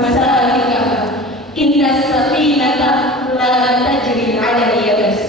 masalika inna safinata la tajri 'ala al-yabas.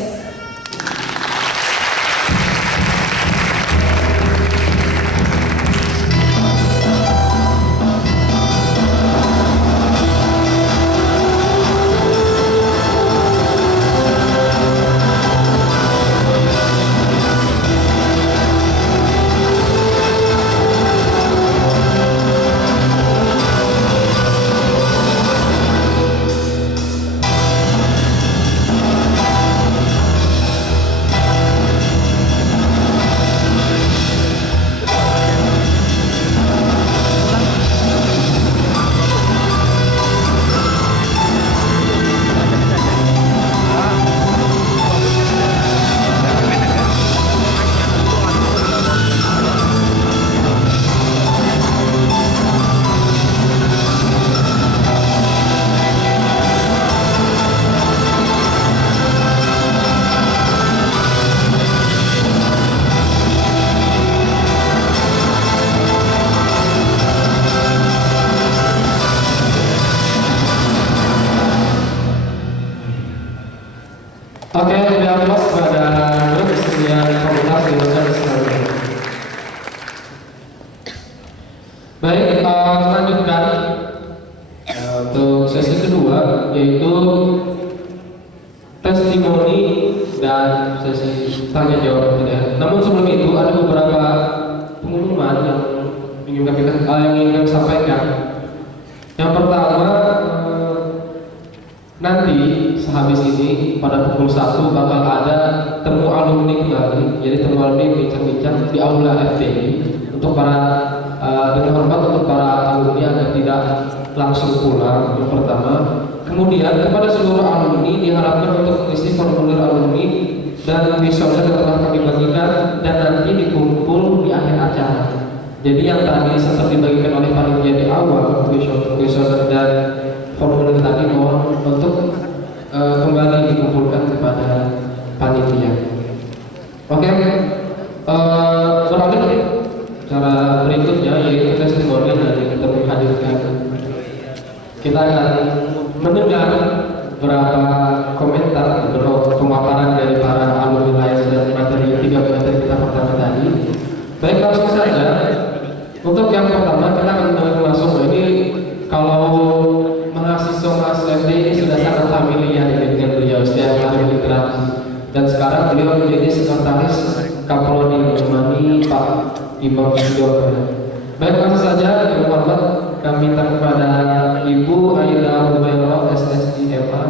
Oke, terima kasih kepada grup kesenian komunitas di Indonesia selanjutnya. Baik, lanjutkan untuk sesi kedua, yaitu testimoni dan sesi tanya jawab. Namun sebelum itu ada beberapa pengumuman yang ingin kami sampaikan. Yang pertama, nanti sehabis ini pada pukul 1 bakal ada temu alumni kembali. Jadi temu alumni bincang-bincang di aula FTI untuk para dengan hormat untuk para alumni agar tidak langsung pulang. Yang pertama, kemudian kepada seluruh alumni diharapkan untuk mengisi formulir alumni dan visualnya telah kami bagikan dan nanti dikumpul di akhir acara. Jadi yang tadi sempat dibagikan oleh panitia di awal visual dan formulir tadi mohon untuk kembali dikumpulkan kepada panitia. Oke, beralih cara berikutnya yaitu testimoni dari kita menghadirkan. Kita akan mendengar beberapa komentar beberapa pemaparan dari para alumni lain dan materi 3 materi kita pertama tadi. Baik, langsung saja. Untuk yang pertama kita akan langsung ini kalau mahasiswa ini sudah sangat familiar dengan beliau setiap hari berinteraksi dan sekarang beliau menjadi sekretaris Kapolri menemani Pak Imam Sudono. Baik, langsung saja dengan hormat kami minta kepada Ibu Aida Humairah SSI MA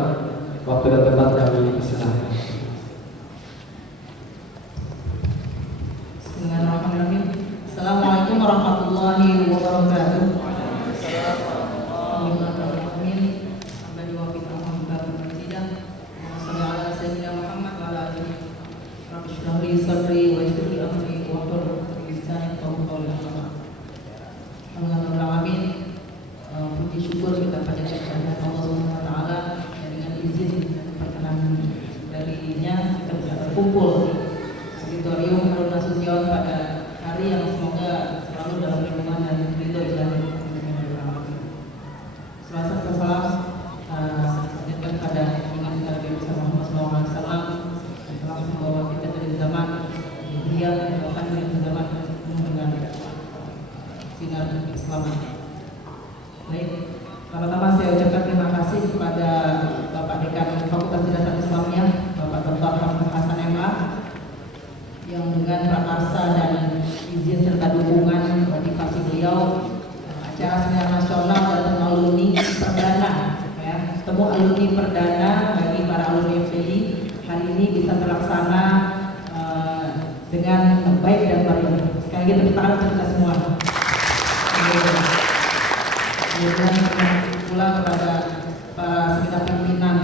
waktu dan tempat kami silakan. Bismillahirrahmanirrahim. Assalamualaikum warahmatullahi wabarakatuh. Sabri wa istri amri wa qur lisan qawli Alhamdulillah. Puji syukur kita pada kehadirat Allah Subhanahu wa taala dengan izin perkenan darinya kita bisa berkumpul di auditorium Harun Nasution pada hari yang semoga selalu dalam lindungan dan ridho Ilahi. Selasa salam lanjutkan pada ingat Nabi Muhammad SAW yang telah membawa kita dari zaman dia bahkan dari zaman dengan sinar Islam. Baik, pertama saya ucapkan terima kasih kepada Bapak Dekan Fakultas Dirasat Islamiyah, Bapak Dr. Hamid Hasan MA, yang dengan prakarsa dan izin serta dukungan motivasi beliau acara seminar nasional dan temu alumni perdana, ya, temu alumni perdana bagi para alumni FPI hari ini bisa terlaksana dengan baik dan meriah. Sekali lagi tepuk tangan untuk kita semua. Kemudian pula kepada para sekitar pimpinan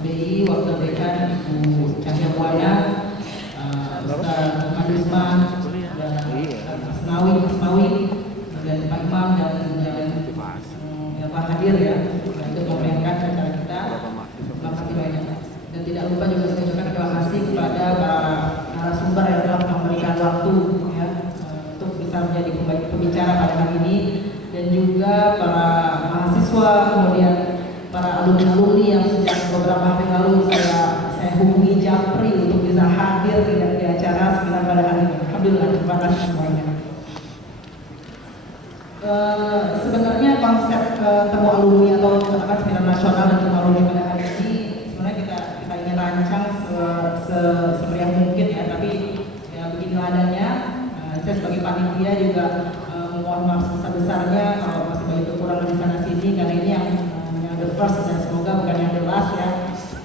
FBI, Wakil Dekan Ibu Cahya Buana, Ustaz Muhammad Isman, dan Asmawi, dan Pak Imam dan yang hadir ya, untuk memeriahkan acara kita. Terima kasih banyak. Dan tidak lupa juga saya ucapkan terima kasih kepada para narasumber yang telah memberikan waktu ya, untuk bisa menjadi pembicara pada hari ini. dan juga para mahasiswa, kemudian para alumni-alumni yang sejak beberapa hari lalu saya hubungi Japri untuk bisa hadir di acara seminar pada hari ini. Alhamdulillah, terima kasih semuanya. Sebenarnya konsep temu alumni atau seminar nasional dan temu alumni pada hari ini sebenarnya kita ingin rancang semeriah mungkin ya, tapi ya begini adanya. Saya sebagai panitia juga mohon maaf sebesar-besarnya kalau masih banyak kekurangan di sana sini, karena ini yang the first dan semoga bukan yang the last ya.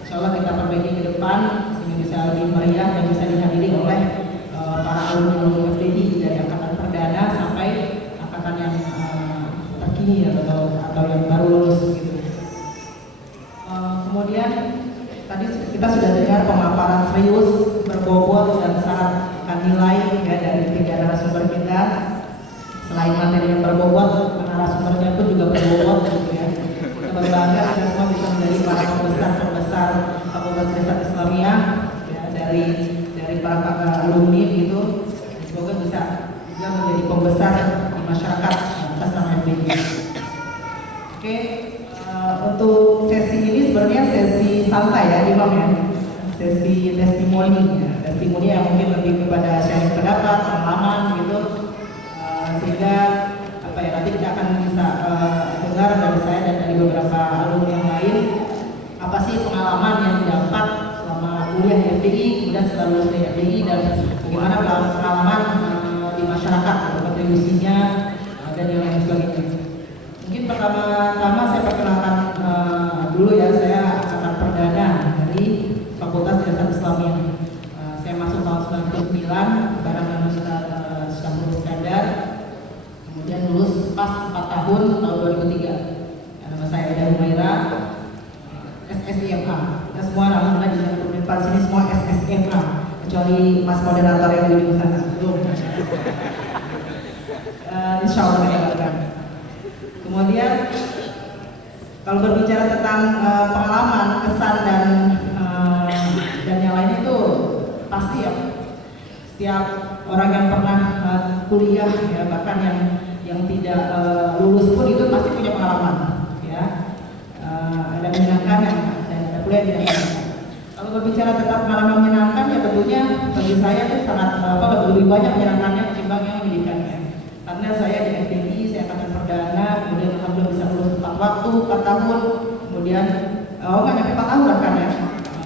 Insya Allah kita perbaiki ke depan sehingga bisa lebih meriah dan bisa dihadiri oleh para alumni FDI dari angkatan perdana sampai angkatan yang terkini atau yang baru lulus gitu. Kemudian tadi kita sudah dengar pemaparan serius, berbobot dan syarat nilai ya dari tiga narasumber kita. Selain materi yang berbobot, narasumbernya pun juga berbobot gitu ya. Kita berbangga kita semua bisa menjadi para pembesar Fakultas Filsafat Islamiyah ya, dari para alumni gitu. Semoga bisa juga menjadi pembesar di masyarakat atas nama FDI. Oke, untuk sesi ini sebenarnya sesi santai ya, Imam ya. Sesi testimoni ya. Testimoni yang mungkin lebih kepada sharing pendapat, pengalaman gitu. Sehingga apa ya, nanti kita akan bisa dengar dari saya dan dari beberapa alumni yang lain apa sih pengalaman yang didapat selama kuliah di FDI, kemudian setelah lulus dari FDI, dan bagaimana pengalaman di masyarakat, kontribusinya dan yang lain sebagainya. Mungkin pertama-tama saya perkenalkan dulu ya, saya angkatan perdana dari Fakultas Filsafat Islamiyah. Saya masuk tahun 99 bareng dengan Ustaz Syamsul Iskandar. Kemudian lulus pas 4 tahun 2003. Nama saya Eda Humaira, SSIMA. Kita semua alhamdulillah di Universitas sini semua SSIMA, kecuali Mas moderator yang di sana belum. Insya Allah kita lakukan. Kemudian kalau berbicara tentang pengalaman, kesan dan yang lain itu pasti ya, setiap orang yang pernah kuliah ya, bahkan yang tidak lulus pun itu pasti punya pengalaman ya. Ada menyenangkan dan ada pula yang tidak menyenangkan. Kalau berbicara tentang pengalaman menyenangkan ya tentunya bagi saya itu sangat lebih banyak menyenangkannya ketimbang yang menyedihkannya. Karena saya di FDI, saya angkatan perdana, kemudian alhamdulillah bisa lulus tepat waktu 4 tahun, kemudian nggak nyampe 4 tahun bahkan ya.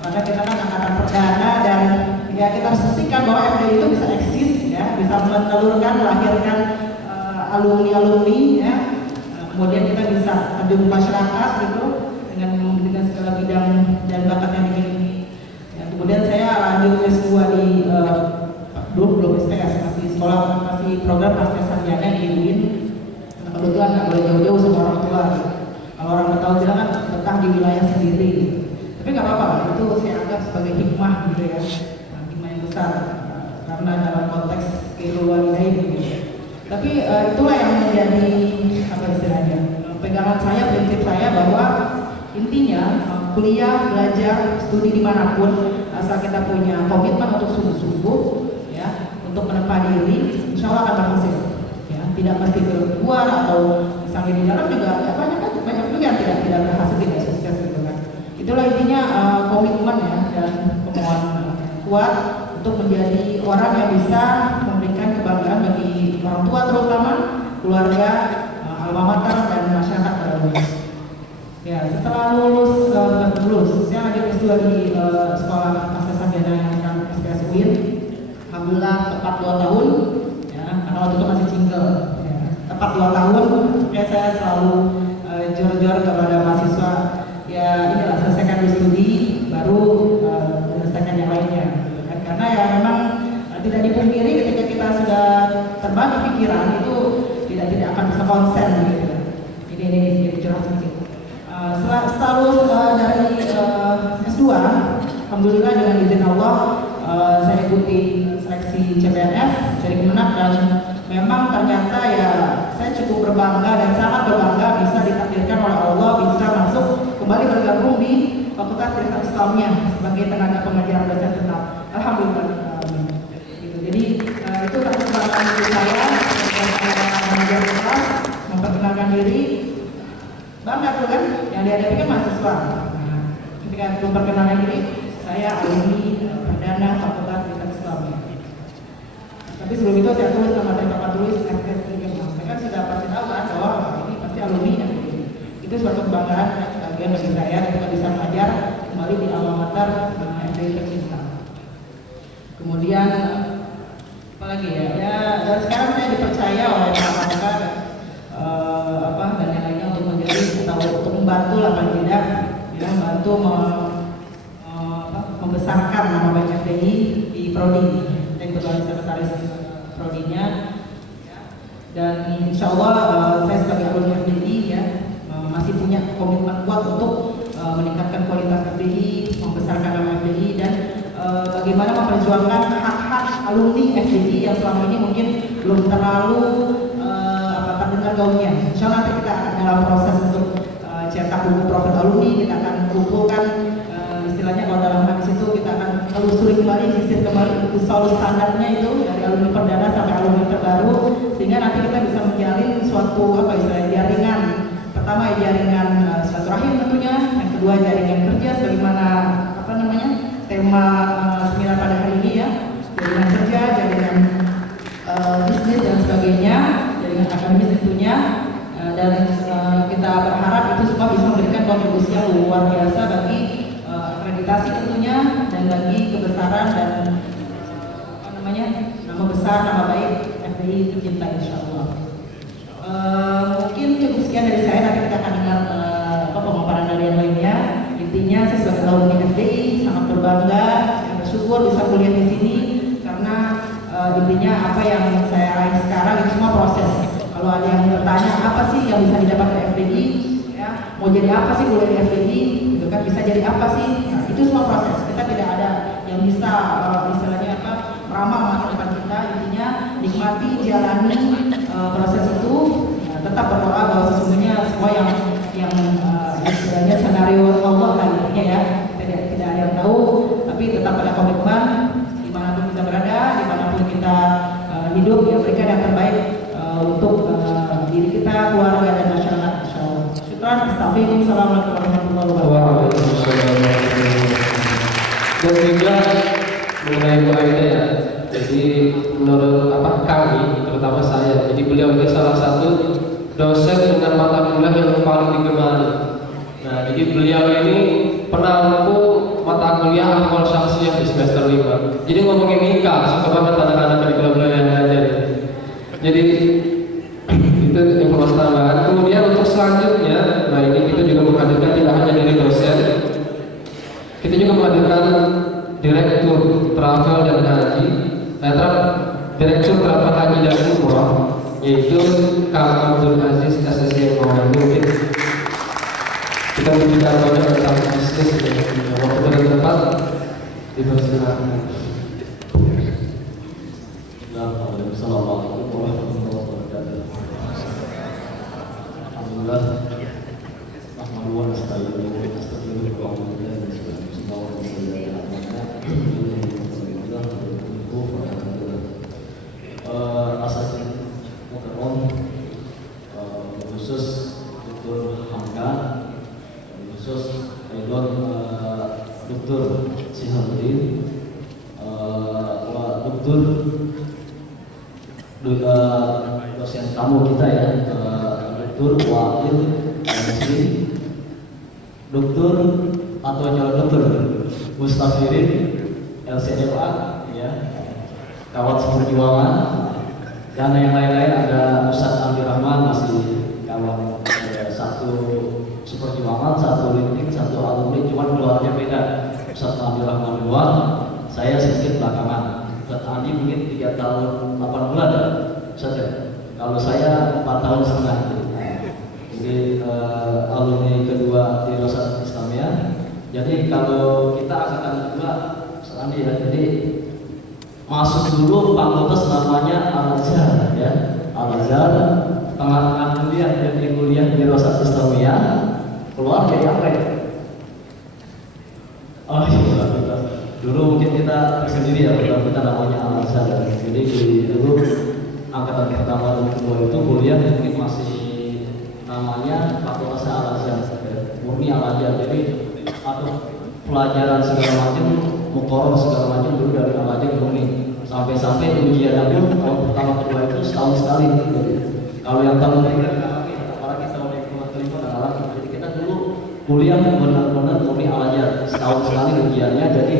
Karena kita kan angkatan perdana dan ya kita harus buktikan bahwa FDI itu bisa eksis ya, bisa menelurkan, melahirkan alumni-alumni ya. Kemudian kita bisa terjun masyarakat gitu dengan segala bidang dan bakat yang dimiliki. Ya, kemudian saya lanjut S2 di belum SPS, masih sekolah, masih program pasca sarjana di UIN. Nah, kebetulan nggak boleh jauh-jauh sama orang tua. Kalau orang Betawi bilang kan betah di wilayah sendiri. Tapi nggak apa-apa, itu saya anggap sebagai hikmah gitu ya, hikmah yang besar karena dalam konteks keluargaan gitu. Tapi itulah yang menjadi apa istilahnya, pegangan saya, prinsip saya bahwa intinya kuliah, belajar, studi dimanapun asal kita punya komitmen untuk sungguh-sungguh ya, untuk menempa diri, insya Allah akan berhasil. Ya, tidak pasti keluar atau misalnya di dalam juga ya, banyak juga yang tidak berhasil, tidak sukses gitu kan. Itulah intinya komitmen ya dan kemauan kuat untuk menjadi orang yang bisa memberikan kebanggaan bagi orang tua terutama, keluarga, alma mater dan masyarakat pada umumnya. Ya, setelah lulus, saya lanjut S2 di sekolah pasca sarjana yang SPS UIN. Alhamdulillah tepat 2 tahun, ya, karena waktu itu masih single. Ya, tepat 2 tahun, ya saya selalu jor-jor kepada mahasiswa. Ya inilah, selesaikan studi, baru menyelesaikan yang lainnya. Karena ya memang tidak dipungkiri ketika kita sudah terbagi pikiran itu tidak akan bisa konsen gitu. Ini curhat sedikit. Setelah lulus dari S2, alhamdulillah dengan izin Allah saya ikuti seleksi CPNS dari Kemenak dan memang ternyata ya saya cukup berbangga dan sangat berbangga bisa ditakdirkan oleh Allah bisa masuk kembali bergabung di Fakultas Filsafat Islamiyah sebagai tenaga pengajar dosen tetap. Alhamdulillah. Gitu. Jadi itu satu kebanggaan untuk saya mengajar kelas, memperkenalkan diri, bangga tuh kan, yang dihadapi kan mahasiswa. Nah, ketika memperkenalkan diri, saya alumni perdana Fakultas Ilmu Islam. Tapi sebelum itu saya tulis nama saya Bapak tulis FSI. Mereka sudah pasti tahu kan bahwa ini pasti alumni dan itu suatu kebanggaan bagian bagi saya ketika bisa belajar kembali di alma mater FPI tercinta. Kemudian apalagi ya, dan sekarang saya dipercaya oleh masyarakat dan yang lainnya untuk menjadi atau untuk membantu lah paling tidak ya, membantu membesarkan nama baik FPI di prodi dan kebetulan sekretaris prodinya. Dan insya Allah saya sebagai alumni FPI ya masih punya komitmen kuat untuk meningkatkan kualitas FPI, membesarkan nama FPI dan bagaimana memperjuangkan hak-hak alumni FPI yang selama ini mungkin belum terlalu terdengar gaungnya. Insya Allah nanti kita akan dalam proses untuk cetak buku profil alumni, kita akan kumpulkan istilahnya kalau dalam hadis itu kita akan telusuri kembali, sisir kembali usul standarnya itu dari alumni perdana sampai alumni terbaru, sehingga nanti kita bisa menjalin suatu jaringan. Pertama jaringan silaturahim tentunya, yang kedua jaringan kerja sebagaimana tema seminar pada hari ini ya, jaringan kerja, jaringan bisnis dan sebagainya, jaringan akademis tentunya, dan kita berharap itu semua bisa memberikan kontribusi yang luar biasa bagi akreditasi tentunya dan bagi kebesaran dan nama besar, nama baik FPI tercinta insya Allah. Mungkin cukup sekian dari saya, nanti kita akan dengar pemaparan dari yang lainnya. Intinya saya sebagai alumni FPI sangat berbangga, bersyukur bisa kuliah di sini karena intinya apa yang saya raih sekarang itu semua proses. Kalau ada yang bertanya apa sih yang bisa didapat dari FPI, ya, mau jadi apa sih kuliah di FPI, gitu kan, bisa jadi apa sih? Nah, itu semua proses. Kita tidak ada yang bisa istilahnya meramal masa depan kita. Intinya nikmati, jalani proses itu, tetap berdoa bahwa sesungguhnya semua yang istilahnya senario Allah kan intinya ya, tidak ada yang tahu, tapi tetap ada komitmen dimanapun kita berada, dimanapun kita hidup, ya berikan yang terbaik untuk diri kita, keluarga dan masyarakat insyaallah. Syukran, astagfirullah, assalamualaikum warahmatullahi wabarakatuh. Dan juga mengenai Bu Aida ya, jadi menurut kami, terutama saya, jadi beliau itu salah satu dosen dengan mata kuliah yang paling digemari. Nah, jadi beliau ini penampu mata kuliah akmal syakhsiyah di semester 5. Jadi ngomongin nikah, suka banget anak-anak di beliau yang ngajar. Jadi itu informasi tambahan. Kemudian untuk selanjutnya, nah ini kita juga menghadirkan tidak hanya dari dosen, kita juga menghadirkan direktur travel dan haji, direktur travel haji dan umroh, yaitu Kang Abdul Aziz SSC Maulana. Mungkin kita berbicara banyak tentang bisnis dan waktu dan tempat dipersilakan. Assalamualaikum warahmatullahi wabarakatuh. Alhamdulillah, nahmaduhu wa nasta'inuhu wa nastaghfiruh wa na'udzu billahi min shururi anfusina wa min sayyi'ati a'malina. Asal mukarram khusus Dr. Hamka, khusus Ridwan Dr. Sihabuddin, Dr. dosen tamu kita ya, Dr. Wakil Muslim, Dr. atau Dr. Mustafirin LCDA ya, kawat seperjuangan, dan yang lain-lain. Ada Ustadz Abdi Rahman masih kawan, satu seperjuangan, satu linting, satu alumni, cuma keluarnya beda. Ustadz Abdi Rahman duluan, saya sedikit belakangan. Ustadz Andi mungkin 3 tahun 8 bulan ya, Ustadz ya. Kalau saya 4 tahun setengah. Jadi alumni kedua di Rosat Islamiyah. Jadi kalau kita angkatan kedua, Ustadz Andi ya, jadi masuk dulu fakultas namanya Al-Azhar ya, Al-Azhar, tengah-tengah kuliah, jadi kuliah di Rosat Islamiyah, keluar dari apa ya? Oh iya, dulu mungkin kita sendiri ya, kita namanya Al-Azhar. Jadi dulu angkatan pertama dan kedua itu kuliah mungkin masih namanya Fakultas Al-Azhar, murni Al-Azhar. Jadi atau pelajaran segala macam, mukoror segala macam dulu dari Al-Azhar murni. Sampai-sampai ujiannya pun tahun pertama kedua itu setahun sekali. Jadi, kalau yang tahun ketiga, apalagi tahun kelima dan lagi. Jadi kita dulu kuliah benar-benar murni Al-Azhar, setahun sekali ujiannya. Jadi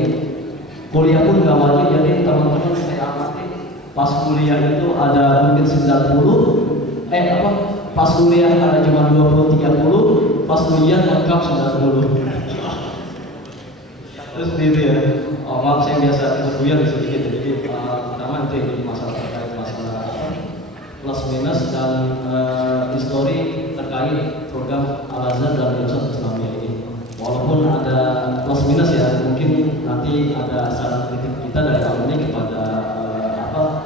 kuliah pun gak wajib. Jadi teman-teman saya amati pas kuliah itu ada mungkin 90, pas kuliah ada cuma 20-30, pas ujian lengkap 90. Terus gitu ya. Oh, maaf saya biasa berguyon sedikit. Jadi pertama itu ini masalah terkait masalah plus minus dan histori terkait program Al-Azhar dan Universitas Islamiyah ini. Walaupun ada plus minus ya, mungkin nanti ada saran kritik kita dari alumni kepada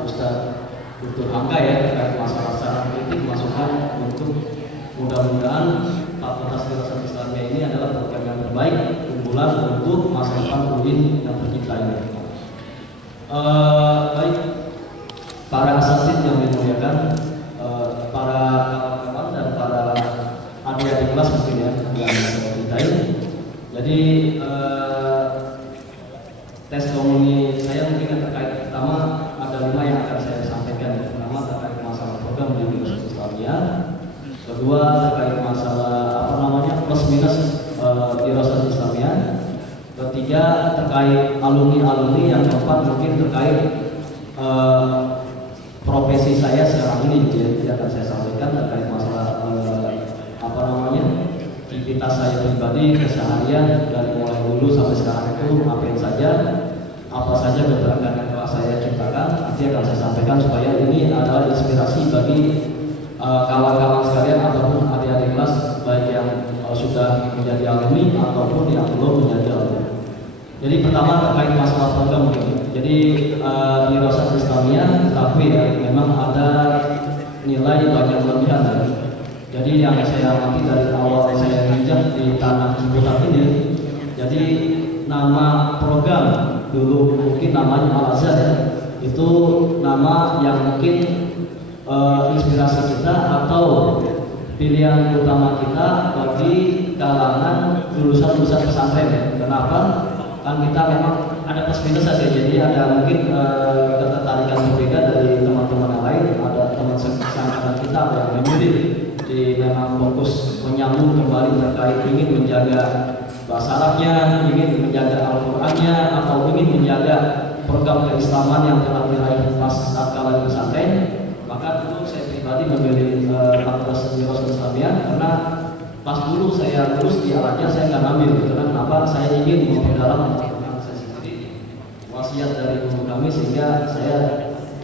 Ustaz Dr. Angga ya terkait masalah saran kritik masukan untuk mudah-mudahan Fakultas Filsafat Islamiyah ini adalah program yang terbaik unggulan untuk masa depan UIN yang tercipta ini. Baik, para asatidz yang dimuliakan, para kawan-kawan dan para adik-adik kelas mungkin ya yang saya cintai. Jadi testimoni saya mungkin yang terkait pertama ada 5 yang akan saya sampaikan. Pertama terkait masalah program di Universitas Islamiyah. Kedua terkait masalah plus minus di Universitas Islamiyah. Ketiga terkait alumni-alumni. Yang keempat mungkin terkait profesi saya sekarang ini gitu ya. Jadi akan saya sampaikan terkait masalah aktivitas saya pribadi keseharian dari mulai dulu sampai sekarang itu ngapain saja, apa saja keterangan yang telah saya ciptakan nanti akan saya sampaikan supaya ini adalah inspirasi bagi kawan-kawan sekalian ataupun adik-adik kelas baik yang sudah menjadi alumni ataupun yang belum menjadi alumni. Jadi pertama terkait masalah program ini. Jadi di Universitas Islamiyah tapi ya memang ada nilai banyak kelebihan. Jadi yang saya amati dari awal saya bijak di tanah Ciputat ini, jadi nama program dulu mungkin namanya Al-Azhar ya, itu nama yang mungkin inspirasi kita atau pilihan utama kita bagi kalangan lulusan-lulusan pesantren ya. Kenapa? Kan kita memang ada plus minus saja, jadi ada mungkin ketertarikan berbeda dari teman-teman yang lain. Ada teman seangkatan kita yang memilih di memang fokus menyambung kembali terkait ingin menjaga bahasa Arabnya, ingin menjaga Al-Qur'annya, atau ingin menjaga program keislaman yang telah diraih pas saat kala pesantren. Maka dulu saya pribadi memilih Fakultas Universitas Islamiyah karena pas dulu saya lulus di Al-Azhar saya nggak ngambil. Karena kenapa? Saya ingin memperdalam yang saya sendiri wasiat dari guru kami sehingga saya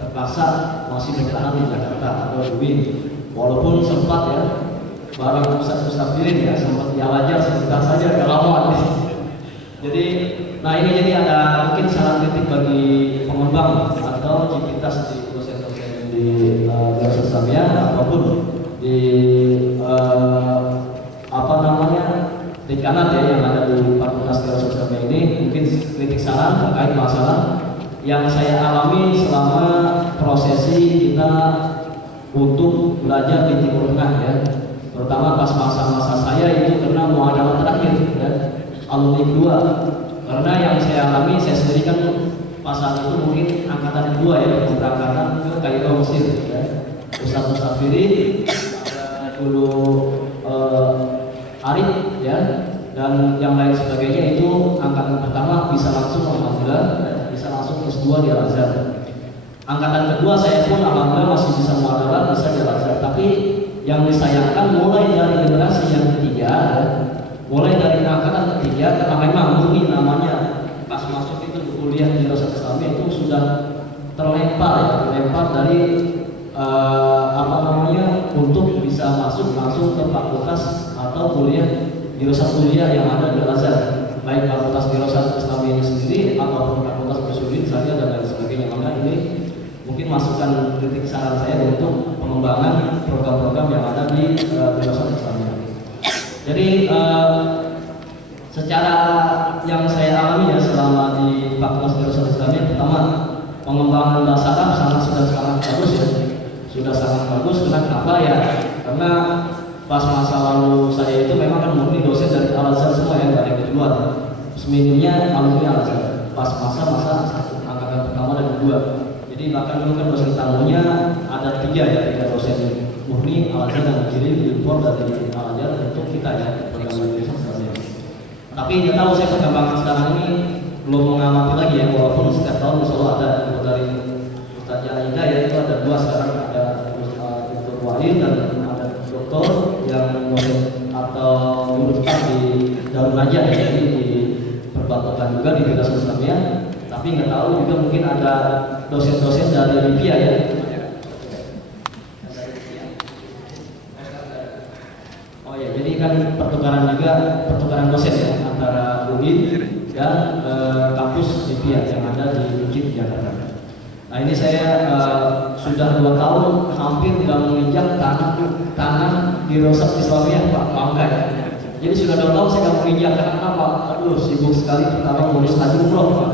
terpaksa masih bertahan di Jakarta atau di UIN. Walaupun sempat ya bareng Ustaz Firin ya sempat di Al-Azhar sebentar saja agak lama. Jadi jadi ada mungkin saran kritik bagi pengembang atau civitas di dosen-dosen di Universitas Islamiyah ataupun di di kanan ya yang ada di Fakultas Filsafat Islamiyah ini, mungkin kritik saran terkait masalah yang saya alami selama prosesi kita untuk belajar di Timur Tengah ya, terutama pas masa-masa saya itu karena muadalah terakhir ya, alumni kedua. Karena yang saya alami, saya sendiri kan pas saat itu mungkin angkatan kedua ya, keberangkatan ke Kairo Mesir ya. Ustaz Firin, ada dulu Arif ya, dan yang lain sebagainya itu angkatan pertama bisa langsung alhamdulillah bisa langsung S2 di Al-Azhar. Angkatan kedua saya pun alhamdulillah masih bisa muadalah, bisa di Al-Azhar. Tapi yang disayangkan mulai dari generasi yang ketiga, mulai dari angkatan ketiga, karena memang mungkin namanya pas masuk itu kuliah di Universitas Islamiyah itu sudah terlempar dari untuk bisa masuk langsung ke fakultas atau kuliah di kuliah yang ada di Al-Azhar, baik Fakultas Filsafat Islamiyah ini sendiri ataupun Fakultas Usulin saja dan lain sebagainya. Maka ini mungkin masukan kritik saran saya untuk pengembangan program-program yang ada di Filsafat Islamiyah. Jadi secara yang saya alami ya selama di Fakultas Filsafat Islamiyah, pertama pengembangan bahasa Arab sudah sangat bagus ya, sudah sangat bagus. Kenapa ya? Karena pas masa lalu saya itu memang kan murni dosen dari Al-Azhar semua ya, nggak ada yang keluar. Seminimnya alumni Al-Azhar. Pas masa angkatan pertama dan kedua. Jadi bahkan dulu kan dosen tamunya ada tiga dosen murni Al-Azhar dan kiri impor dari Al-Azhar untuk kita ya program Indonesia sebenarnya. Tapi nggak tahu saya perkembangan sekarang ini belum mengamati lagi ya, walaupun setiap tahun selalu ada dari Ustaz Aida ya, itu ada dua sekarang, ada Dr. Wahid dan ada doktor yang atau guru besar di Darul Najah ya, jadi diperbatukan juga di Dinas Islamiyah. Tapi nggak tahu juga mungkin ada dosen-dosen dari Libya ya. Oh ya, jadi kan pertukaran dosen ya antara UI dan kampus Libya yang ada di Bukit Jakarta. Nah ini saya sudah 2 tahun hampir tidak menginjak tanah di Rosat Islamiyah Pak, bangga ya. Jadi sudah 2 tahun saya tidak menginjak karena apa? Aduh sibuk sekali, pertama ngurus haji umroh Pak.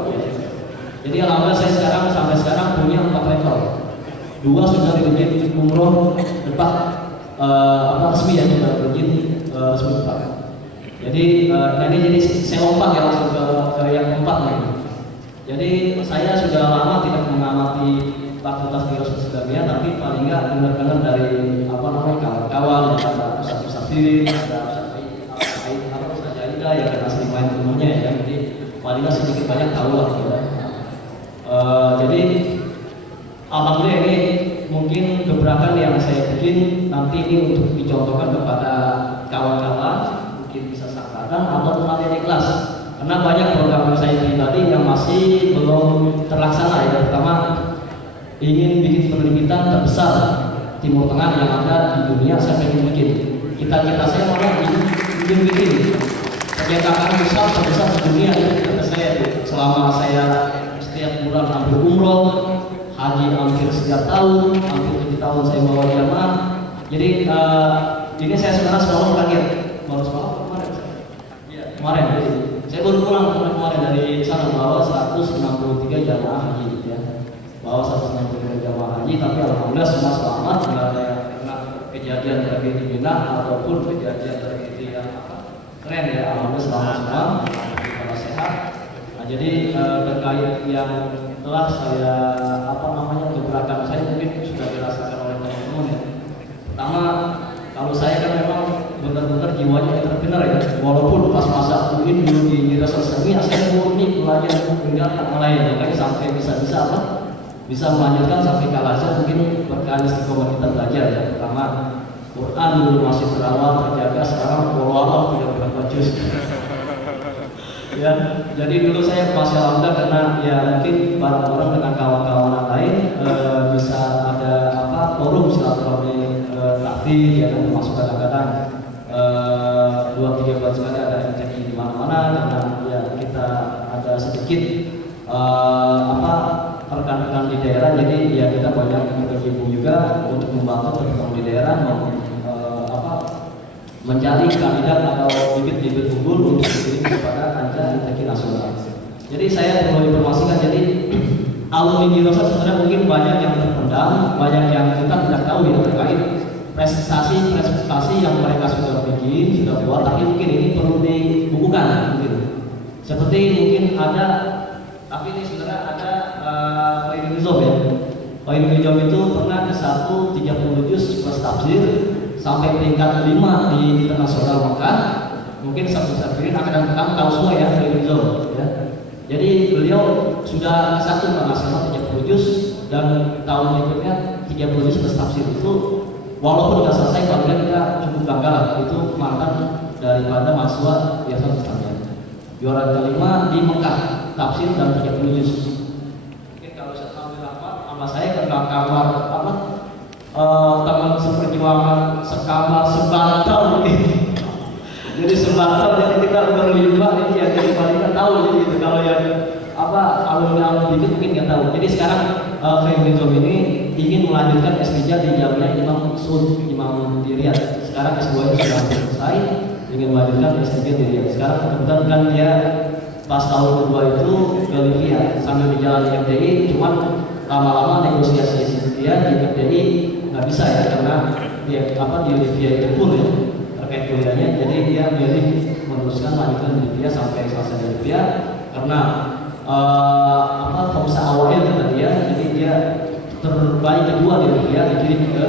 Jadi alhamdulillah saya sampai sekarang punya 4 rekor. 2 sudah dibikin umroh depan resmi ya, sudah bikin resmi Pak. Jadi jadi saya lompat ya langsung ke yang keempat nih. Jadi saya sudah lama tidak mengamati fakultas Filosofi Islamiyah, tapi paling nggak dengar-dengar dari kawan-kawan, ada Ustaz Firin, ada Ustaz Aida yang kena sering main ke rumahnya ya. Jadi paling nggak sedikit banyak tahu lah. Ya. Jadi alhamdulillah ini mungkin gebrakan yang saya bikin nanti ini untuk dicontohkan kepada kawan-kawan, mungkin bisa sangkaran atau teman kelas. Karena banyak program saya pribadi yang masih belum terlaksana ya. Pertama, ingin bikin penerbitan terbesar Timur Tengah yang ada di dunia, saya ingin bikin. Kita saya malah ingin bikin percetakan besar terbesar di dunia itu kata saya. Selama saya setiap bulan hampir umroh, haji hampir setiap tahun, hampir 7 tahun saya bawa jamaah. Jadi ini saya sebenarnya semalam kaget, baru semalam kemarin. Saya baru pulang kemarin dari sana bawa 163 jamaah haji ya. Bawa 163 jamaah haji, tapi alhamdulillah semua selamat, tidak ada yang kena kejadian tragedi Mina ataupun kejadian tragedi yang keren ya. Alhamdulillah selamat semua, kalau sehat. Nah, jadi terkait yang telah saya gebrakan saya mungkin sudah dirasakan oleh teman-teman ya. Pertama, kalau saya kan memang benar-benar jiwanya entrepreneur ya. Walaupun pas masa UIN dulu di Dinas Islamiyah saya murni belajar dengan yang lain, makanya sampai bisa melanjutkan sampai ke Al-Azhar, mungkin berkali istiqomah kita belajar ya. Pertama Quran dulu masih terawat terjaga, sekarang walau tidak berapa juz. Ya, jadi dulu saya masih alhamdulillah karena ya mungkin bareng-bareng dengan kawan-kawan lain bisa ada forum silaturahmi takfir ya, kan termasuk kadang-kadang 2-3 bulan sekali ada MTQ di mana-mana, karena ya kita ada sedikit rekan-rekan di daerah, jadi ya kita banyak bergabung juga untuk membantu teman-teman di daerah mencari kandidat atau bibit-bibit unggul untuk dikirim kepada kancah MTQ nasional. Jadi saya perlu informasikan, jadi alumni di Rosa sebenarnya mungkin banyak yang terpendam, banyak yang kita tidak tahu ya terkait prestasi yang mereka sudah bikin, sudah buat, tapi mungkin ini perlu dibukukan mungkin. Seperti mungkin ada, tapi ini sebenarnya ada Pak Nizam ya. Pak Nizam itu pernah ke 30 juz plus tafsir sampai peringkat 5 di internasional Mekah. Mungkin Safirin akan tahu semua ya Pak Nizam ya. Jadi beliau sudah ke 1 nasional 30 juz dan tahun berikutnya 30 juz plus tafsir itu. Walaupun tidak selesai, kalau kita cukup bangga lah, itu mantan daripada mahasiswa Yayasan Islamiyah. Juara kelima di Mekah, tafsir dan 30 juz. Mungkin kalau saya tahu sama saya karena kamar teman seperjuangan sekamar sebantal mungkin. Jadi sebantal, jadi kita berlima ini ya, jadi paling tahu jadi itu. Kalau yang alumni itu mungkin nggak tahu. Jadi sekarang Febrizom ini ingin melanjutkan S3 di Jamiah Imam Sud Imam di Riyadh. Sekarang S2 nya sudah selesai, ingin melanjutkan S3 di Riyadh. Sekarang kebetulan kan dia pas tahun kedua itu ke Libya sambil di jalan di FDI, cuman lama-lama negosiasi dia di FDI nggak bisa ya, karena di Olivia itu full ya terkait kuliahnya. Jadi dia milih meneruskan lanjutkan di Olivia sampai selesai di Olivia karena fokus awalnya kata dia. Jadi dia terbaik kedua di Olivia dikirim ke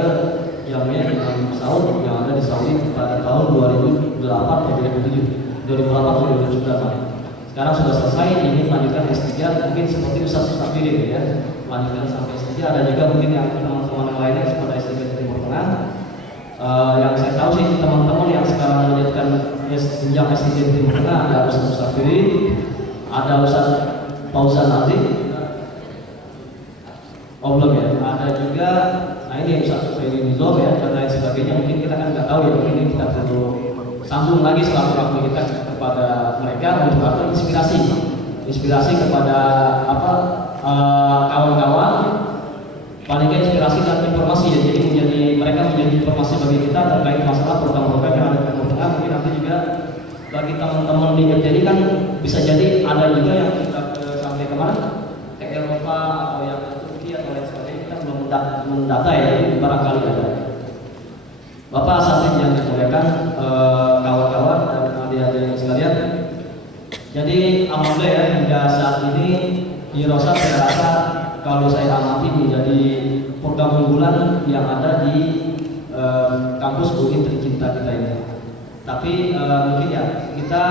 yang namanya Saudi yang ada di Saudi pada tahun 2008 atau 2007, 2008 atau 2009. Sekarang sudah selesai, ingin melanjutkan S3 mungkin seperti Ustaz Firin ya, melanjutkan sampai S3. Ada juga mungkin yang teman-teman yang lainnya seperti S3 di Timur Tengah. Yang saya tahu sih teman-teman yang sekarang melanjutkan jenjang S3 di Timur Tengah ada Ustaz Firin, ada Ustaz Fauzan Aziz. Oh belum ya, ada juga, nah ini Ustaz Firin Nizam ya, dan lain sebagainya. Mungkin kita kan nggak tahu ya, mungkin ini kita perlu sambung lagi silaturahmi kita kepada mereka untuk apa inspirasi kepada kawan-kawan, paling inspirasi dan informasi ya. Jadi mereka menjadi informasi bagi kita terkait masalah program-program yang ada di Timur Tengah. Mungkin nanti juga bagi teman-teman di jadi kan bisa jadi ada juga yang kita sampai kemana ke Eropa atau yang ke Turki atau lain sebagainya, kita belum mendata ya, barangkali ada. Bapak Asatidz yang dimuliakan, kawan-kawan dan adik-adik yang sekalian. Jadi alhamdulillah ya, hingga saat ini di Rosa saya rasa kalau saya amati menjadi program unggulan yang ada di kampus UI tercinta kita ini. Tapi mungkin ya kita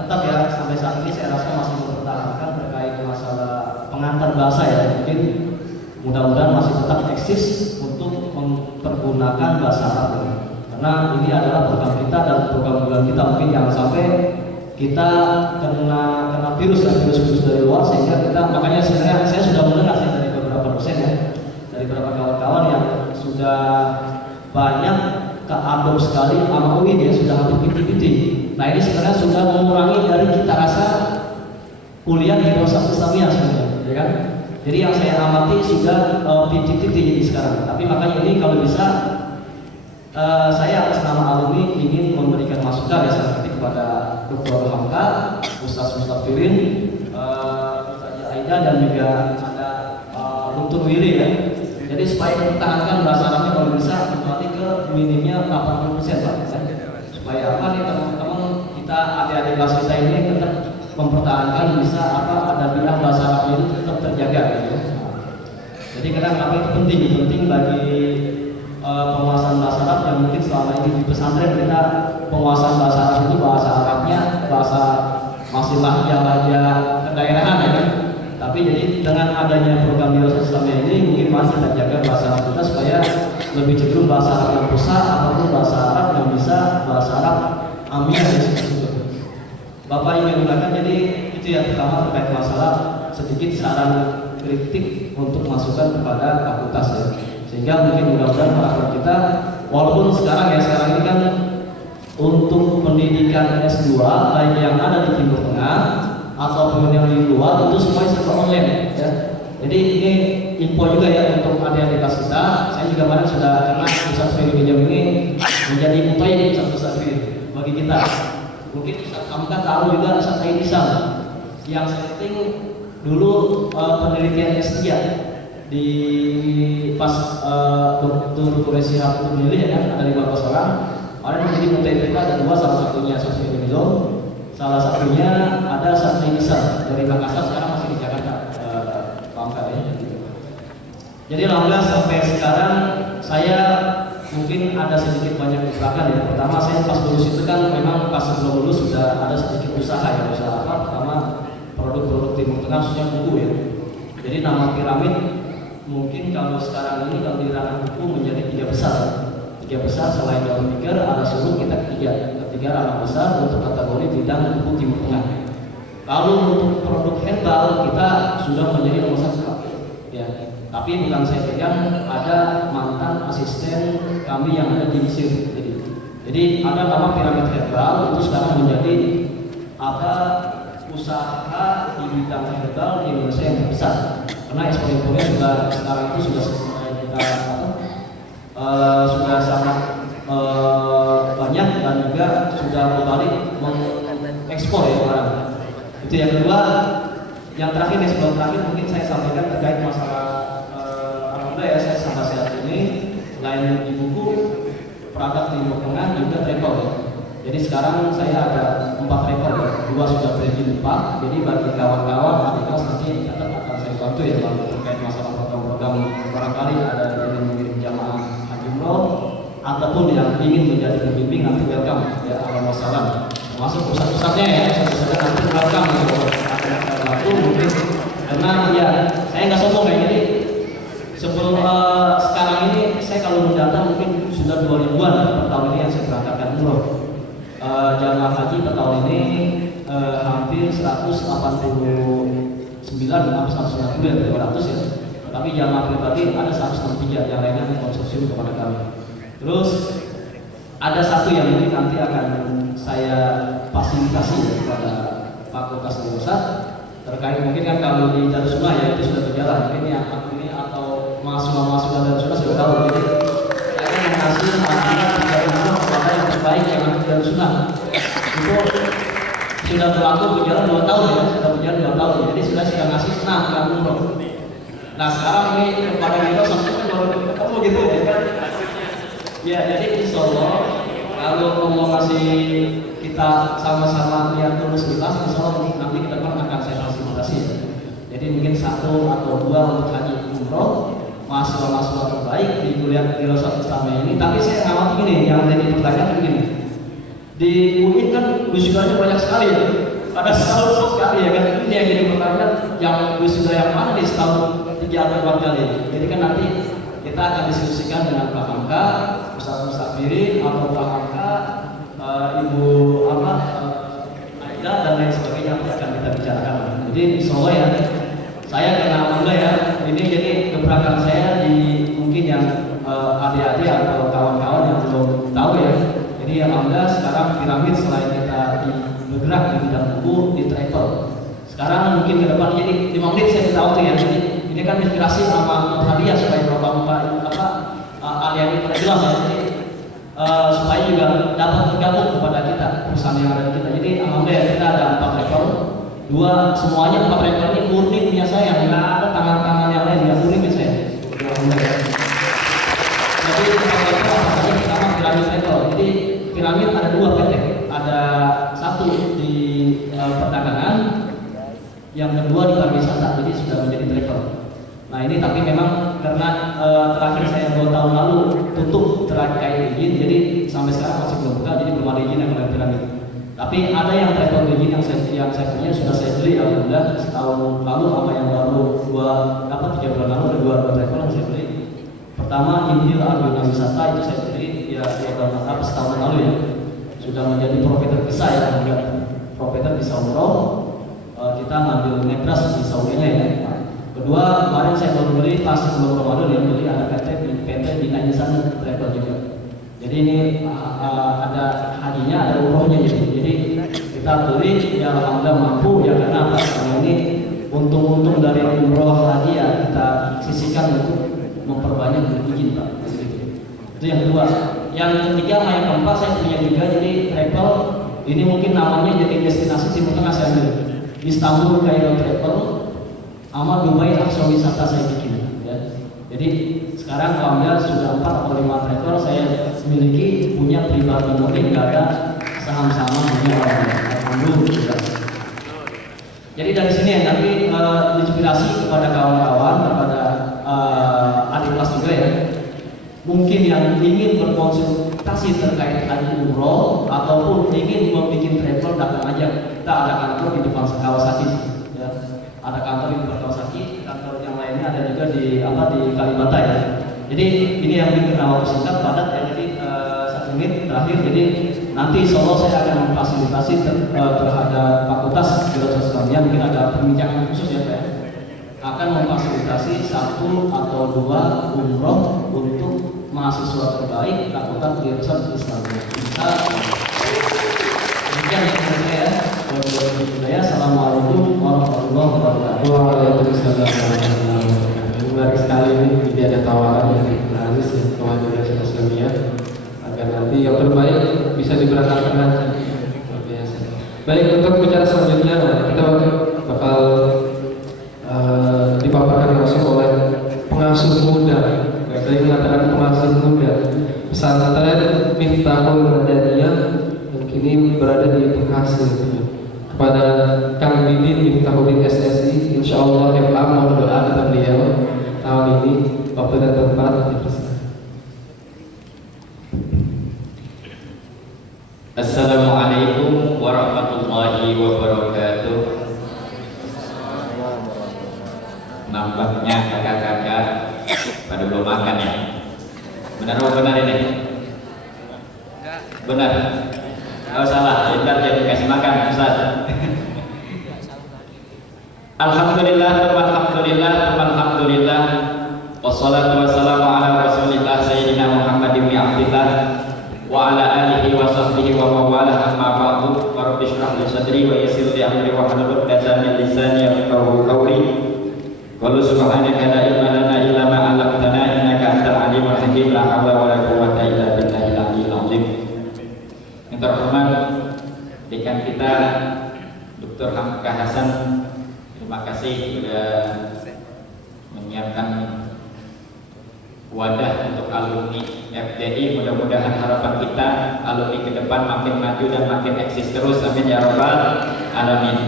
tetap ya sampai saat ini saya rasa masih mempertahankan terkait masalah pengantar bahasa ya. Mungkin mudah-mudahan masih tetap eksis untuk mempergunakan bahasa Arab. Karena ini adalah program kita dan program unggulan kita. Mungkin jangan sampai kita kena virus dari luar sehingga kita, makanya sebenarnya saya sudah mendengar dari beberapa dosen ya, dari beberapa kawan-kawan yang sudah banyak keadopt sekali sama UI dia sudah hampir 50-50. Nah ini sebenarnya sudah mengurangi dari kita rasa kuliah di Rosa Islamiyah sebenarnya, ya kan? Jadi yang saya amati sudah 50-50 jadi sekarang. Tapi makanya ini kalau bisa saya atas nama alumni ingin memberikan masukan ya seperti kepada Dr. Hamka, Ustaz Firin, Ustaz Aida dan juga ada Dr. Wiri ya. Jadi supaya mempertahankan bahasa Arabnya kalau bisa berarti ke minimnya 80% Pak. Supaya apa nih teman-teman kita adik-adik kelas kita ini tetap mempertahankan bisa ada bidang bahasa Arabnya itu tetap terjaga gitu. Jadi kenapa itu penting bagi penguasaan bahasa Arab yang mungkin selama ini di pesantren kita penguasaan bahasa Arab itu bahasa Arabnya bahasa masih lahja kedaerahan ya kan? Tapi jadi dengan adanya program Rosa Islamiyah ini mungkin masih kita jaga bahasa Arab kita supaya lebih cenderung bahasa Arab yang pusat ataupun bahasa Arab yang bisa bahasa Arab amiyah gitu. Bapak ingin mengatakan jadi itu yang pertama terkait masalah sedikit saran kritik untuk masukan kepada fakultas ya. Sehingga mungkin mudah-mudahan harapan kita walaupun sekarang ini kan untuk pendidikan S2 baik yang ada di Timur Tengah ataupun yang di luar itu semuanya serba online ya. Jadi ini info juga ya untuk adik-adik kelas kita. Saya juga kemarin sudah kenal Ustaz Firin ini menjadi mutayib Ustaz Firin bagi kita. Mungkin kamu kan tahu juga Ustaz Aidisam yang setting dulu penelitian S3 di pas Dr. Quraisy itu milih ya kan ada 15 orang. Orang menjadi mutayib kita ada dua, salah satunya Ustaz Firin salah satunya ada Ustaz Aidisam dari Makassar, sekarang masih di Jakarta. Jadi alhamdulillah sampai sekarang saya mungkin ada sedikit banyak kekurangan ya. Pertama saya pas lulus itu kan memang pas sebelum lulus sudah ada sedikit usaha ya, usaha apa? Pertama produk-produk Timur Tengah khususnya buku ya. Jadi nama piramid mungkin kalau sekarang ini kalau di ranah buku menjadi tiga besar selain dalam pikir ada suruh kita ketiga ranah besar untuk kategori bidang buku Timur Tengah. Kalau untuk produk herbal kita sudah menjadi nomor satu ya. Tapi bukan saya pegang, ada mantan asisten kami yang ada di Mesir. Jadi ada nama piramid herbal itu sekarang menjadi usaha di bidang herbal di Indonesia yang terbesar. Karena ekspor-impornya sudah sekarang itu sudah kita sudah sangat banyak dan juga sudah kembali mengekspor ya barang. Itu yang kedua. Yang terakhir sebelum terakhir mungkin saya sampaikan terkait masalah ya saya sampai saat ini selain di buku produk Timur Tengah juga travel ya. Jadi sekarang saya ada 4 travel ya, 2 sudah berizin 4. Jadi bagi kawan-kawan adik kelas nanti tetap akan saya bantu ya kalau terkait masalah program-program, barangkali ada yang mengirim jamaah haji umroh ataupun yang ingin menjadi pembimbing, nanti welcome ya, ahlan wa sahlan. Termasuk pusat-pusatnya ya, pusat-pusatnya nanti welcome gitu. Akan kita bantu mungkin karena ya saya nggak sombong ya, jadi sebelum sekarang ini saya kalau mendata mungkin sudah 2000-an per tahun ini yang saya berangkatkan umroh. Jamaah haji per tahun ini hampir 189 atau 190 ya, 200 ya. Tapi jamaah pribadi ada 163, yang lainnya konsorsium kepada kami. Terus ada satu yang ini nanti akan saya fasilitasi kepada Fakultas Jurusan terkait mungkin kan kalau di Darussunnah ya itu sudah berjalan, mungkin yang ini atau mahasiswa-mahasiswa Darussunnah sudah tahu. Jadi saya akan mengasih materi kepada yang terbaik yang ada di Darussunnah. Itu sudah berlaku berjalan 2 tahun ya, sudah berjalan 2 tahun. Jadi sudah ngasih senang kan umroh. Nah sekarang ini kepada kita sampai baru ketemu gitu ya kan. Ya jadi insya Allah kalau Allah masih kita sama-sama lihat terus ikhlas, insya Allah nanti ke depan akan saya fasilitasi ya. Jadi mungkin 1 atau 2 untuk haji umroh mahasiswa-mahasiswa terbaik di kuliah di Rosatul Islamiyah ini. Tapi saya ngamati ini yang tadi pertanyaan begini, di UI kan wisudanya banyak sekali ya, ada setahun sekali ya kan. Ini yang jadi pertanyaan, yang wisuda yang mana di setahun 3 atau 4 kali. Jadi kan nanti kita akan diskusikan dengan Pak Hamka, Ustaz Mustafiri atau Pak Hamka, Ibu Aida dan lain sebagainya akan kita bicarakan. Jadi insya Allah ya, saya kena alhamdulillah ya, ini jadi gebrakan saya di mungkin yang adik-adik atau kawan-kawan yang belum tahu ya. Jadi alhamdulillah sekarang piramid selain kita bergerak di bidang buku, di travel. Sekarang mungkin ke depan jadi 5 menit saya tahu tuh ya. Jadi ini kan inspirasi sama hadiah supaya bapak-bapak ahli pada jelas ya. Jadi supaya juga dapat bergabung kepada kita perusahaan yang ada di kita. Jadi alhamdulillah kita ada 4 travel. 2 semuanya 4 travel ini murni punya saya, nggak ada tangan-tangan yang lain, yang murni punya saya. Alhamdulillah. Jadi apa saja pertama piramid travel. Jadi piramid ada 2 PT, ada 1 di perdagangan, yang kedua di pariwisata. Jadi sudah menjadi travel. Nah ini tapi memang karena terakhir saya 2 tahun lalu tutup terkait izin, jadi sampai sekarang masih belum buka, jadi belum ada izin yang oleh piramid. Tapi ada yang travel izin yang saya punya sudah saya beli alhamdulillah setahun lalu, apa yang baru 3 bulan lalu ada 2 travel yang saya beli. Pertama Injil Arjuna Wisata itu saya beli ya 2 tahun setahun lalu ya, sudah menjadi provider visa ya, provider visa umroh. Kita ngambil negras di Saudinya ya. Kedua, kemarin saya baru beli pas sebelum Ramadan yang beli ada PT Bina Insan Travel juga. Jadi ini ada hajinya, ada umrohnya jadi kita beli ya alhamdulillah mampu ya, karena apa? Karena ini untung-untung dari umroh haji ya kita sisihkan untuk memperbanyak izin Pak. Itu yang kedua. Yang ketiga, yang keempat saya punya juga, jadi travel ini mungkin namanya jadi destinasi Timur Tengah saya ambil. Istanbul Cairo Travel sama Dubai Aqsa Wisata saya bikin ya. Jadi sekarang alhamdulillah sudah 4 atau 5 travel saya miliki, punya pribadi murni, nggak ada saham-saham punya orang lain. Alhamdulillah. Jadi dari sini ya nanti inspirasi kepada kawan-kawan, kepada adik kelas juga ya. Mungkin yang ingin berkonsultasi terkait haji umroh ataupun ingin membuat travel, datang aja. Kita ada kantor di depan Kawasaki ya. Ada kantor di depan Kawasaki, kantor yang lainnya ada juga di Kalibata ya. Jadi ini yang bikin waktu singkat padat ya, jadi 1 menit terakhir. Jadi nanti insya Allah saya akan memfasilitasi terhadap Fakultas Jurusan Islamiyah, mungkin ada perbincangan khusus ya Pak, akan memfasilitasi 1 atau 2 umroh untuk mahasiswa terbaik Fakultas Jurusan Islamiyah. Bisa demikian ya. Assalamualaikum warahmatullahi wabarakatuh. Waalaikumsalam warahmatullahi wabarakatuh. Menarik sekali ini, jadi ada tawaran dari Aziz ya, Jurusan Islamiyah agar nanti yang terbaik bisa diberangkatkan haji. Luar biasa. Baik, untuk bicara selanjutnya kita bakal dipaparkan langsung oleh pengasuh muda. Saya mengatakan pengasuh muda pesantren Miftahul Madaniyah yang kini berada di Bekasi. Kepada Kang Didin Miftahul SSI, insya Allah MA mohon doa kepada beliau tahun ini, waktu dan tempat dipersilakan. Assalamualaikum warahmatullahi wabarakatuh. Nampaknya kakak-kakak pada belum makan ya. Benar atau benar ini? Benar. Oh salah, bentar jadi kasih makan Ustaz. Alhamdulillah, alhamdulillah. Wassalatu wassalamu ala Rasulillah Sayyidina Muhammad bin Abdillah wa ala alihi wa sahbihi wa mawalah, amma ba'du. Wa rabbi shrah li sadri wa yassir li amri wa hlul 'uqdatam min lisani yafqahu qawli. Qul subhanaka la ilma lana illa ma 'allamtana innaka antal alimul hakim. La haula wa la quwwata illa billahil aliyyil azim. Yang terhormat dekan kita Dr. Hamka Hasan, terima kasih sudah menyiapkan wadah untuk alumni FDI. Mudah-mudahan harapan kita alumni ke depan makin maju dan makin eksis terus, amin ya rabbal alamin.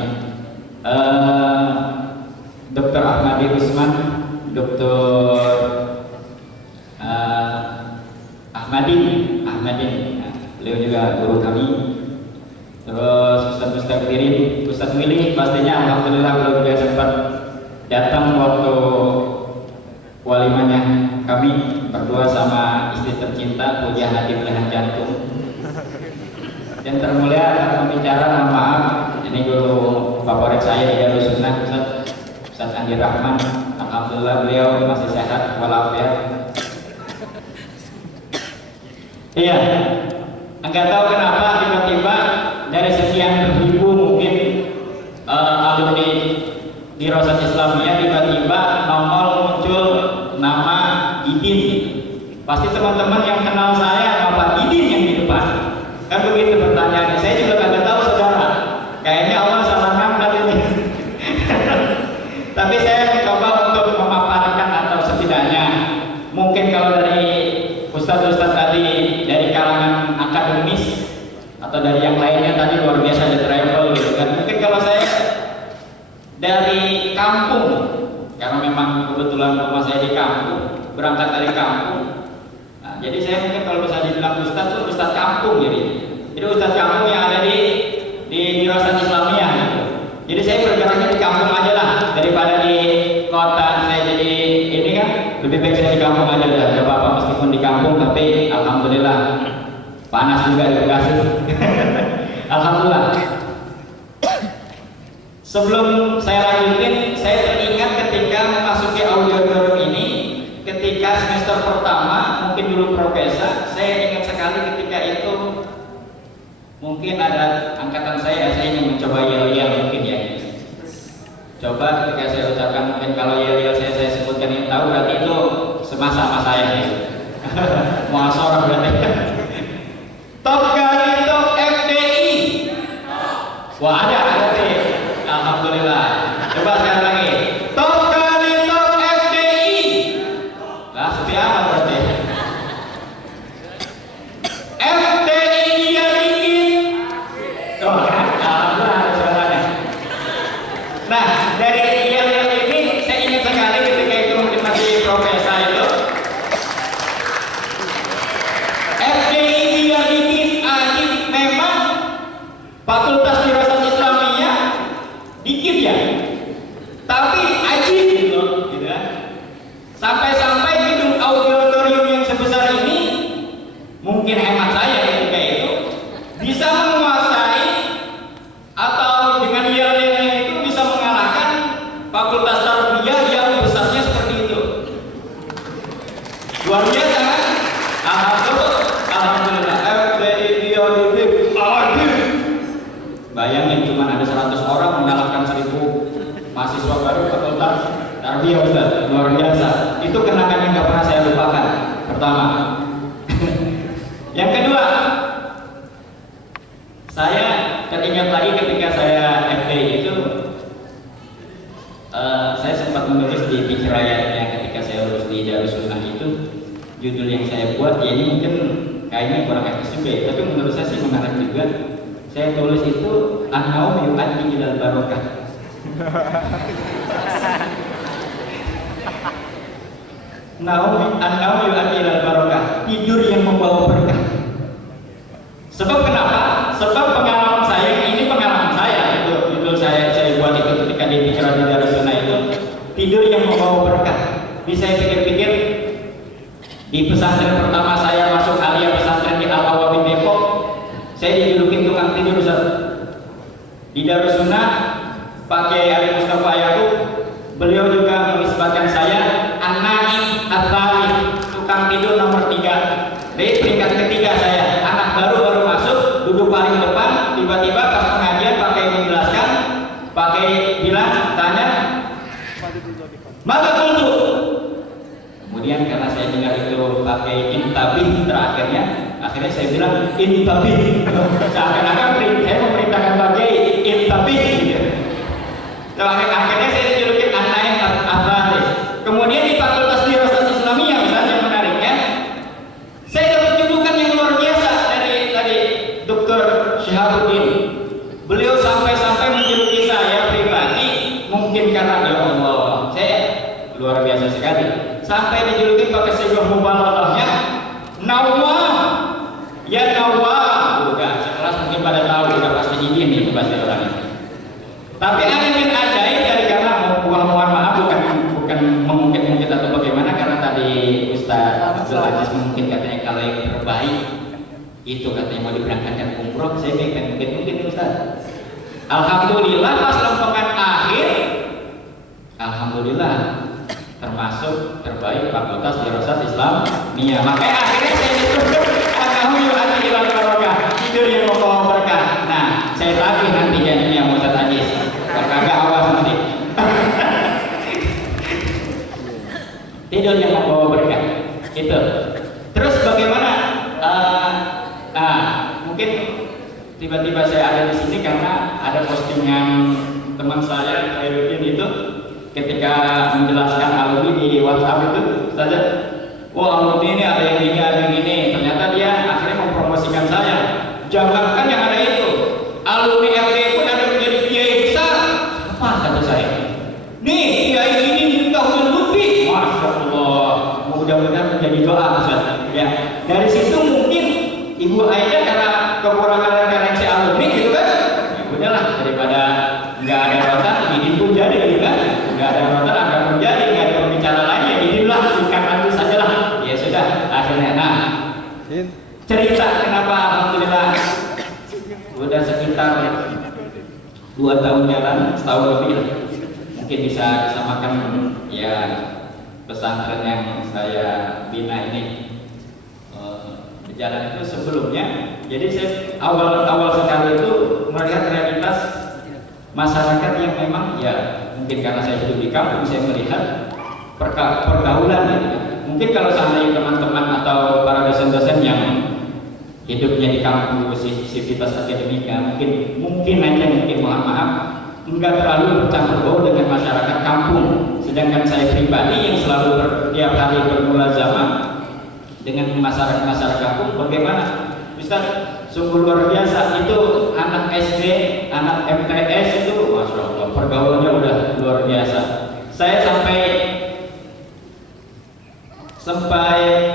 Dr. Ahmadi Usman, Dr. Ahmadin, beliau juga guru kami. Terus Ustaz Kirim, Ustaz Willy, pastinya alhamdulillah beliau juga sempat datang waktu walimanya kami berdua sama istri tercinta Puja Hati Belahan Jantung. Dan termulia pembicara, mohon maaf, ini guru favorit saya di Darus Sunnah, Ustaz Andi Rahman. Alhamdulillah beliau masih sehat walafiat. Iya, nggak tahu kenapa tiba-tiba dari sekian ribu mungkin alumni di Rosat Islamiyah tiba-tiba nongol muncul nama Didin. Pasti teman-teman yang kenal saya nama Pak Didin yang di depan. Kan begitu pertanyaannya. Saya juga nggak tahu saudara. Kayaknya Allah salah ngangkat ini. Tapi saya mencoba untuk memaparkan atau setidaknya mungkin kalau dari Ustadz tadi dari kalangan akademis atau dari yang lainnya tadi luar biasa di travel gitu kan. Mungkin kalau saya dari kampung, karena memang kebetulan rumah saya di kampung, berangkat dari kampung. Nah, jadi saya mungkin kalau bisa dibilang Ustadz itu Ustadz kampung jadi Ustadz kampung yang ada di Rosat Islamiyah gitu. Jadi saya bergeraknya di kampung aja lah daripada di kota. Saya jadi ini kan lebih baik saya di kampung aja dah. Gak apa-apa meskipun di kampung tapi alhamdulillah panas juga di Bekasi. Alhamdulillah. Sebelum saya lanjutin, saya teringat ketika memasuki auditorium ini, ketika semester pertama, mungkin dulu profesor, saya ingat sekali ketika itu mungkin ada angkatan saya ingin mencoba yel-yel mungkin ya. Coba ketika saya ucapkan, mungkin kalau yel-yel saya sebutkan yang tahu berarti itu semasa sama saya ya. Muasorah berarti. Top kali top FDI. Wah ada berarti. Alhamdulillah. Coba sekali lagi. Top kali top FDI. Lah seperti apa berarti? FDI dia dikit. Oh kan? Alhamdulillah suaranya. Nah dari yel-yel ini saya ingat sekali ketika itu mungkin masih profesor itu. FDI dia dikit aja memang fakultas dirasat Islamiyah dikit ya, tapi ajib gitu kan. Sampai-sampai gedung auditorium yang sebesar ini, mungkin hemat saya ketika itu bisa menguasai atau dengan yel-yelnya itu bisa mengalahkan fakultas tarbiyah yang besarnya seperti itu. Luar biasa kan? Alhamdulillah. FDI dia dikit ajib. Bayangin cuma ada 100 orang mengalahkan 1000 mahasiswa baru fakultas tarbiyah Ustaz. Luar biasa. Itu kenangan yang gak pernah saya lupakan. Pertama. Yang kedua, saya teringat lagi ketika saya FDI itu saya sempat menulis di Pikirayatnya ketika saya lulus di Darus Sunnah itu, judul yang saya buat ya ini mungkin kayaknya kurang etis juga ya, tapi menurut saya sih menarik juga. Saya tulis itu an-naum yu'addi ilal barokah. An-naum yu'addi ilal barokah, tidur yang membawa berkah. Sebab kenapa? Sebab pengalaman saya, ini pengalaman saya, itu saya buat itu ketika di pikiran di Darussunnah itu, tidur yang membawa berkah. Jadi saya pikir-pikir, di pesantren pertama saya masuk Alia pesantren di Al-Awwabin Depok, saya dijulukin tukang tidur Ustaz. Di Darussunnah Pak Kiai Ali Mustafa Yaqub, beliau juga menisbatkan saya an-naim ats-tsalits, tukang tidur nomor 3. Jadi peringkat ketiga saya, anak baru masuk, duduk paling depan, tiba-tiba pas pengajian Pak Kiai menjelaskan, Pak Kiai bilang, tanya, maka kultu. Kemudian karena saya dengar itu pakai intabih terakhirnya, akhirnya saya bilang intabih. Seakan-akan saya memerintahkan pakai intabih. Akhirnya saya dijulukin an-naim ats-tsalits. Kemudian di Fakultas Dirasat Islamiyah misalnya menariknya, saya dapat julukan yang luar biasa dari Dr. Syihabuddin. Beliau sampai menjuluki saya pribadi, mungkin karena ya Allah, saya luar biasa sekali. Sampai dijuluki pakai sebuah mubalagahnya Nawwam, ya Nawwam. Udah sekelas mungkin pada tahu, udah pasti izin nih pasti orang ini. Tapi angin ajaib dari karena mohon maaf bukan memungkit-mungkit atau bagaimana, karena tadi Ustaz Abdul Aziz mungkin katanya kalau yang terbaik itu katanya mau diberangkatkan umroh, saya pengen mungkin Ustaz. Alhamdulillah pas lompokan akhir, alhamdulillah termasuk terbaik Fakultas Dirasat Islamiyah. Makanya akhirnya saya disebut an-naum yu'addi ilal barokah, tidur yang membawa berkah. Nah, saya tagih nanti janjinya Ustaz Aziz. Kalau kagak awas nanti. Tidur yang membawa berkah. Itu. Terus bagaimana? Mungkin tiba-tiba saya ada di sini karena ada postingan teman saya Khairuddin itu ketika menjelaskan alumni di WhatsApp itu saja, wah alumni ini ada yang ini, ada yang ini. Ternyata dia akhirnya mempromosikan saya. Jangankan yang ada itu, alumni FD pun ada menjadi kiai besar. Apa kata saya? Nih kiai ini tahun lebih, masya Allah. Mudah-mudahan menjadi doa Ustaz. Ya, dari situ mungkin Ibu Aida karena kekurangan referensi alumni gitu kan, ya udahlah daripada nggak ada rotan, ini pun jadi gitu kan. Nggak ada rotan akan menjadi, nggak ada pembicara lain, ya inilah singkatan itu saja lah. Ya sudah, akhirnya cerita kenapa alhamdulillah udah sekitar 2 tahun jalan, setahun lebih lah. Mungkin bisa disamakan ya pesantren yang saya bina ini berjalan itu sebelumnya. Jadi saya awal sekali itu melihat realitas masyarakat yang memang ya mungkin karena saya hidup di kampung, saya melihat pergaulan gitu. Mungkin kalau seandainya teman-teman atau para dosen-dosen yang hidupnya di kampus, sivitas akademika, mungkin mohon maaf, enggak terlalu bercampur baur dengan masyarakat kampung. Sedangkan saya pribadi yang selalu tiap hari bermulazamah dengan masyarakat kampung, bagaimana? Ustaz, sungguh luar biasa itu anak SD, anak MTS itu, masya Allah, pergaulannya udah luar biasa. Saya sampai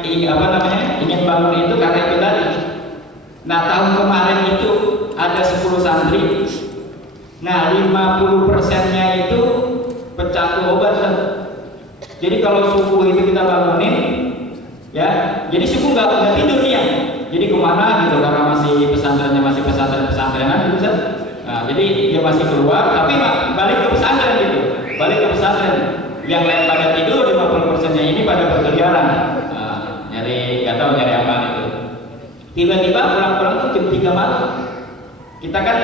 ingin bangun itu karena itu tadi. Nah tahun kemarin itu ada 10 santri. Nah 50%-nya itu pecandu obat. Jadi kalau subuh itu kita bangunin, ya, jadi subuh nggak tidur dia. Jadi kemana gitu karena masih pesantrennya masih pesantrenan gitu kan. Nah, jadi dia masih keluar tapi balik ke pesantren gitu. Balik ke pesantren. Yang lain pada tidur, 50%-nya ini pada berkeliaran. Nyari apa gitu. Tiba-tiba pulang-pulang tuh jam 3 malam. Kita kan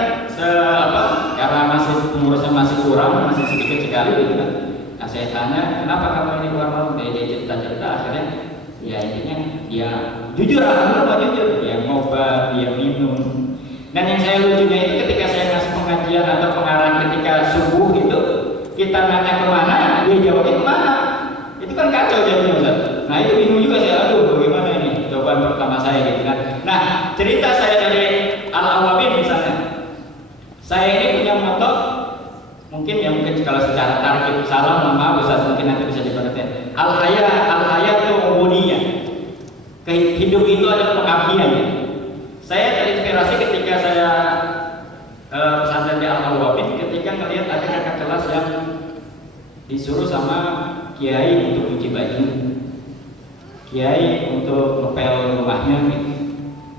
karena masih pengurusnya masih kurang, masih sedikit sekali gitu kan. Nah, saya tanya, kenapa kamu ini keluar malam? Dia cerita-cerita akhirnya ya intinya dia jujur, alhamdulillah jujur, dia ngobat, dia minum. Dan yang saya lucunya itu ketika saya ngasih pengajian atau pengarahan ketika subuh gitu, kita nanya kemana, dia jawabnya kemana. Itu kan kacau jadinya Ustaz. Nah itu bingung juga saya, aduh bagaimana ini cobaan pertama saya gitu kan. Saya ini punya moto, mungkin kalau secara target salah, mohon maaf Ustaz, mungkin nanti bisa diperhatikan. Al-haya itu ubudiyah. Hidup itu adalah pengabdian. Saya terinspirasi ketika saya pesantren di Al-Wabin, ketika melihat ada kakak kelas yang disuruh sama kiai untuk cuci baju, kiai untuk ngepel rumahnya gitu.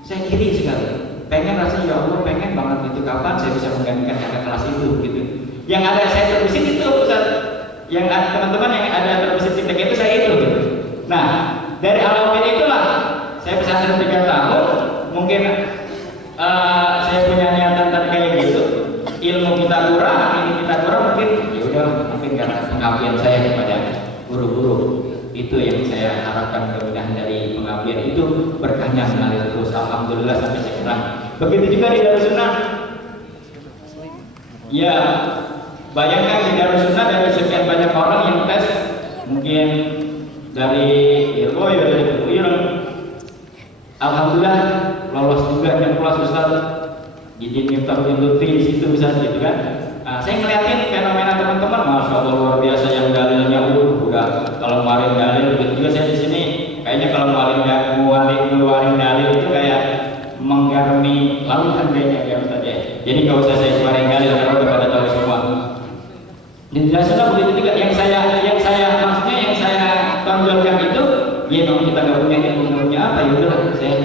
Saya kiri sekali, pengen rasanya, ya Allah, pengen banget itu, kapan saya bisa menggantikan kakak kelas itu gitu. Yang ada saya terbesit itu Ustaz, yang ada teman-teman yang ada terbesit titik itu saya itu gitu. Nah, dari Al-Wabin itulah saya pesantren 3 tahun, mungkin saya punya niatan tadi kayak gitu, ilmu kita kurang, ini kita kurang, mungkin ya udah, mungkin karena pengabdian saya kepada guru-guru itu yang saya harapkan, mudah-mudahan dari pengabdian itu berkahnya mengalir terus, alhamdulillah sampai sekarang. Begitu juga di Darussunnah. Ya, bayangkan di Darussunnah dari sekian banyak orang yang tes, mungkin dari Irboyo, dari Buir, alhamdulillah lolos juga nyemplos Ustaz. Jadi Miftahul Lutfi di situ bisa gitu kan. Nah, saya ngeliatin fenomena teman-teman, masya Allah luar biasa, yang dalilnya udah kalau ngeluarin dalil, begitu juga saya di sini. Kayaknya kalau ngeluarin dalil itu kayak menggarmi lautan kayaknya ya Ustaz ya. Jadi nggak usah saya keluarin dalil karena udah pada tahu semua. Di Darussunnah begitu juga, yang saya maksudnya yang saya tonjolkan itu, ya memang kita nggak punya ilmunya apa, ya udah saya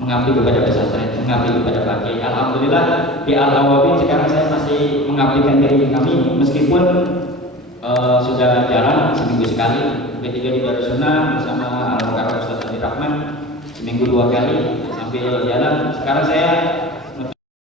mengabdi kepada pesantren, mengabdi kepada Pak Kiai. Alhamdulillah di Al-Wabin sekarang saya masih mengabdikan diri kami, meskipun sudah jarang, seminggu sekali. Ketika di Darussunnah bersama Al-Mukarram Ustaz Adi Rahman seminggu 2 kali sambil jalan. Sekarang saya